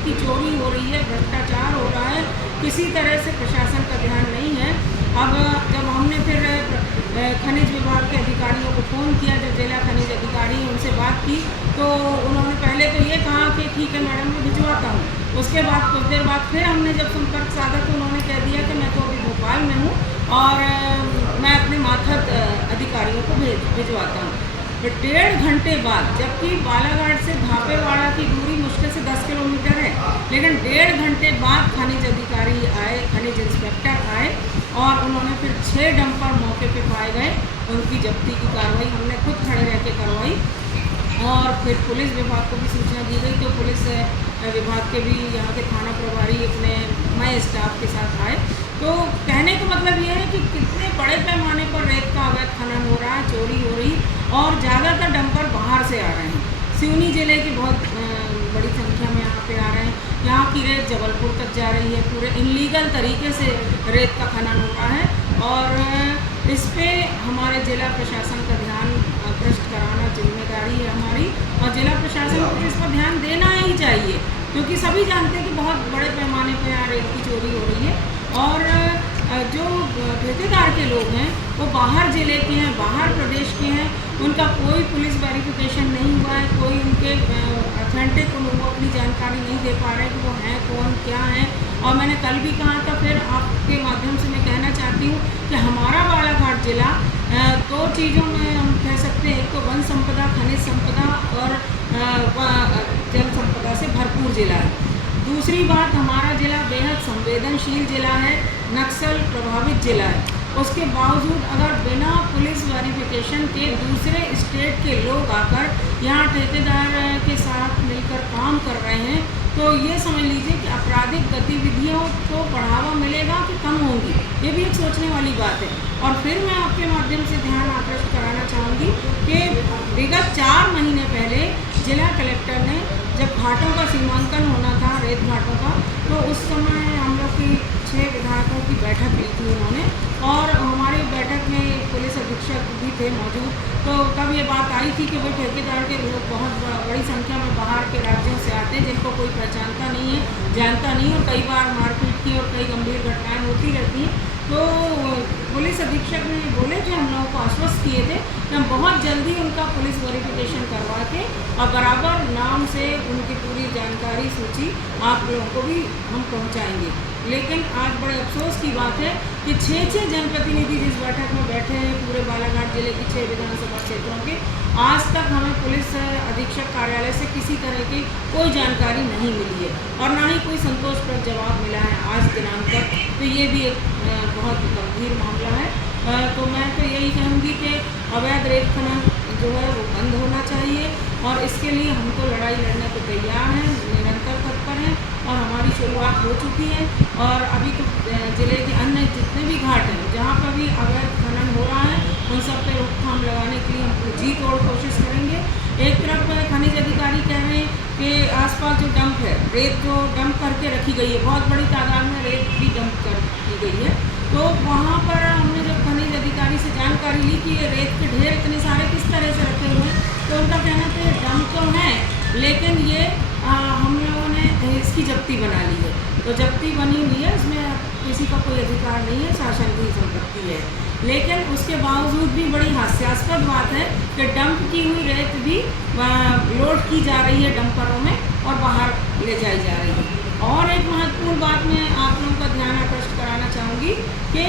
रेत की चोरी हो रही है, भ्रष्टाचार हो रहा है, किसी तरह से प्रशासन का ध्यान नहीं है। अब जब हमने फिर खनिज विभाग के अधिकारियों को फ़ोन किया, जब जिला खनिज अधिकारी उनसे बात की, तो उन्होंने पहले तो ये कहा कि ठीक है मैडम, मैं भिजवाता हूँ। उसके बाद कुछ देर बाद फिर हमने जब संपर्क साधा तो उन्होंने कह दिया कि मैं तो अभी भोपाल में हूँ और मैं अपने मातहत अधिकारियों को भिजवाता हूँ। तो 1.5 घंटे बाद, जबकि बालाघाट से धापेवाड़ा की दूरी मुश्किल से 10 किलोमीटर है, लेकिन 1.5 घंटे बाद खनिज अधिकारी आए, खनिज इंस्पेक्टर आए और उन्होंने फिर 6 डंपर मौके पे पाए गए। उनकी जब्ती की कार्रवाई हमने खुद खड़े रह के करवाई और फिर पुलिस विभाग को भी सूचना दी गई। तो पुलिस विभाग के भी यहाँ के थाना प्रभारी अपने नए स्टाफ के साथ आए। तो कहने का मतलब ये है कि कितने बड़े पैमाने पर रेत का अवैध खनन हो रहा है, चोरी हो रही, और ज़्यादातर डंपर बाहर से आ रहे हैं। सिवनी ज़िले की बहुत बड़ी संख्या में यहाँ पे आ रहे हैं। यहाँ की रेत जबलपुर तक जा रही है, पूरे इलीगल तरीके से रेत का खनन हो रहा है और इस पे हमारे जिला प्रशासन का ध्यान आकृष्ट कराना जिम्मेदारी है हमारी, और जिला प्रशासन को इस पर ध्यान देना ही चाहिए, क्योंकि सभी जानते हैं कि बहुत बड़े पैमाने पर यहाँ रेत की चोरी हो रही है। और जो ठेकेदार के लोग हैं वो बाहर ज़िले के हैं, बाहर प्रदेश के हैं, उनका कोई पुलिस वेरिफिकेशन नहीं हुआ है, कोई उनके ऑथेंटिक वो अपनी जानकारी नहीं दे पा रहे हैं कि वो हैं कौन, क्या हैं। और मैंने कल भी कहा था, फिर आपके माध्यम से मैं कहना चाहती हूँ कि हमारा बालाघाट ज़िला 2 चीज़ों में हम कह सकते हैं, एक तो वन संपदा, खनिज संपदा और जल संपदा से भरपूर ज़िला है। दूसरी बात, हमारा ज़िला बेहद संवेदनशील ज़िला है, नक्सल प्रभावित ज़िला है। उसके बावजूद अगर बिना पुलिस वेरिफिकेशन के दूसरे स्टेट के लोग आकर यहाँ ठेकेदार के साथ मिलकर काम कर रहे हैं, तो ये समझ लीजिए कि आपराधिक गतिविधियों को बढ़ावा मिलेगा कि कम होंगी, ये भी एक सोचने वाली बात है। और फिर मैं आपके माध्यम से ध्यान आकृष्ट कराना चाहूँगी कि विगत 4 महीने पहले जिला कलेक्टर ने, जब घाटों का सीमांकन होना था, रेत घाटों का, तो उस समय हम लोग की 6 विधायकों की बैठक ली थी उन्होंने, और हमारी बैठक में पुलिस अधीक्षक भी थे मौजूद। तो तब ये बात आई थी कि भाई ठेकेदार के लोग बहुत बड़ी संख्या में बाहर के राज्यों से आते हैं, जिनको कोई पहचानता नहीं है, जानता नहीं, और कई बार मारपीट की और कई गंभीर घटनाएं होती रहती हैं। तो पुलिस अधीक्षक ने बोले कि हम लोगों को आश्वस्त किए थे कि हम बहुत जल्दी उनका पुलिस वेरिफिकेशन करवा के और बराबर नाम से उनकी पूरी जानकारी सूची आप लोगों को भी हम पहुंचाएंगे। लेकिन आज बड़े अफसोस की बात है कि 6 जनप्रतिनिधि जिस बैठक में बैठे हैं पूरे बालाघाट जिले की 6 विधानसभा क्षेत्रों के, आज तक हमें पुलिस अधीक्षक कार्यालय से किसी तरह की कोई जानकारी नहीं मिली है और ना ही कोई संतोषप्रद जवाब मिला है आज दिनांक तक। तो ये भी एक बहुत गंभीर मामला है। तो मैं तो यही कहूँगी कि अवैध रेत खनन जो है वो बंद होना चाहिए, और इसके लिए हम तो लड़ाई लड़ने को तैयार हैं, निरंतर तत्पर हैं, और हमारी शुरुआत हो चुकी है। और अभी तो ज़िले के अन्य जितने भी घाट हैं जहाँ पर भी अवैध खनन हो रहा है, उन सब पे रोकथाम लगाने के लिए हम जी तोड़ कोशिश करेंगे। एक तरफ खनिज अधिकारी कह रहे हैं कि आसपास जो डंप है, रेत जो डंप करके रखी गई है, बहुत बड़ी तादाद में रेत भी डंप कर की गई है। तो वहाँ पर हमने जब खनिज अधिकारी से जानकारी ली कि ये रेत के ढेर इतने सारे किस तरह से रखे हुए हैं, तो उनका कहना था डंप तो है, लेकिन ये हम लोगों ने इसकी जब्ती बना ली है। तो जब्ती बनी हुई है, इसमें किसी का कोई अधिकार नहीं है, शासन की संपत्ति है। लेकिन उसके बावजूद भी बड़ी हास्यास्पद बात है कि डंप की हुई रेत भी लोड की जा रही है डंपरों में और बाहर ले जाई जा रही है। और एक महत्वपूर्ण बात मैं आप लोगों का ध्यान आकृष्ट कराना चाहूँगी कि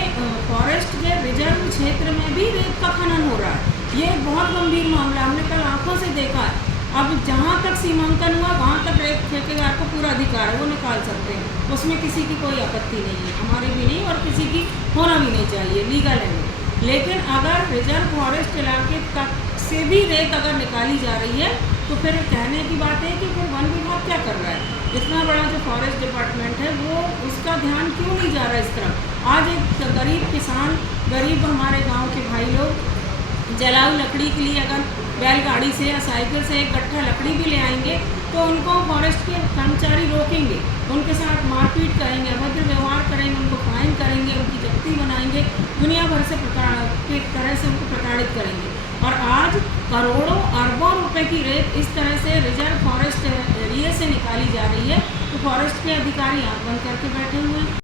फॉरेस्ट के रिजर्व क्षेत्र में भी रेत का खनन हो रहा है। ये बहुत गंभीर मामला हमने कल आंखों से देखा है। अब जहाँ तक सीमांकन हुआ वहाँ तक रेत ठेकेदार को पूरा अधिकार है, वो निकाल सकते हैं, उसमें किसी की कोई आपत्ति नहीं है, हमारी भी नहीं और किसी की होना भी नहीं चाहिए, लीगल है। लेकिन अगर रिजर्व फॉरेस्ट इलाके तक से भी रेत अगर निकाली जा रही है, तो फिर कहने की बात है कि फिर वन विभाग क्या कर रहा है? इतना बड़ा जो फॉरेस्ट डिपार्टमेंट है वो उसका ध्यान क्यों नहीं जा रहा है इस तरफ? आज एक गरीब किसान, गरीब हमारे गांव के भाई लोग जलाऊ लकड़ी के लिए अगर बैलगाड़ी से या साइकिल से एक गट्ठा लकड़ी भी ले आएंगे तो उनको फॉरेस्ट के कर्मचारी रोकेंगे, उनके साथ मारपीट करेंगे, अभद्र व्यवहार करेंगे, उनको फाइन करेंगे, उनकी जब्ती बनाएंगे, दुनिया भर से की तरह से उनको प्रताड़ित करेंगे। और आज करोड़ों अरबों रुपए की रेत इस तरह से रिजर्व फॉरेस्ट एरिया से निकाली जा रही है, तो फॉरेस्ट के अधिकारी आँख बंद करके बैठे हुए हैं।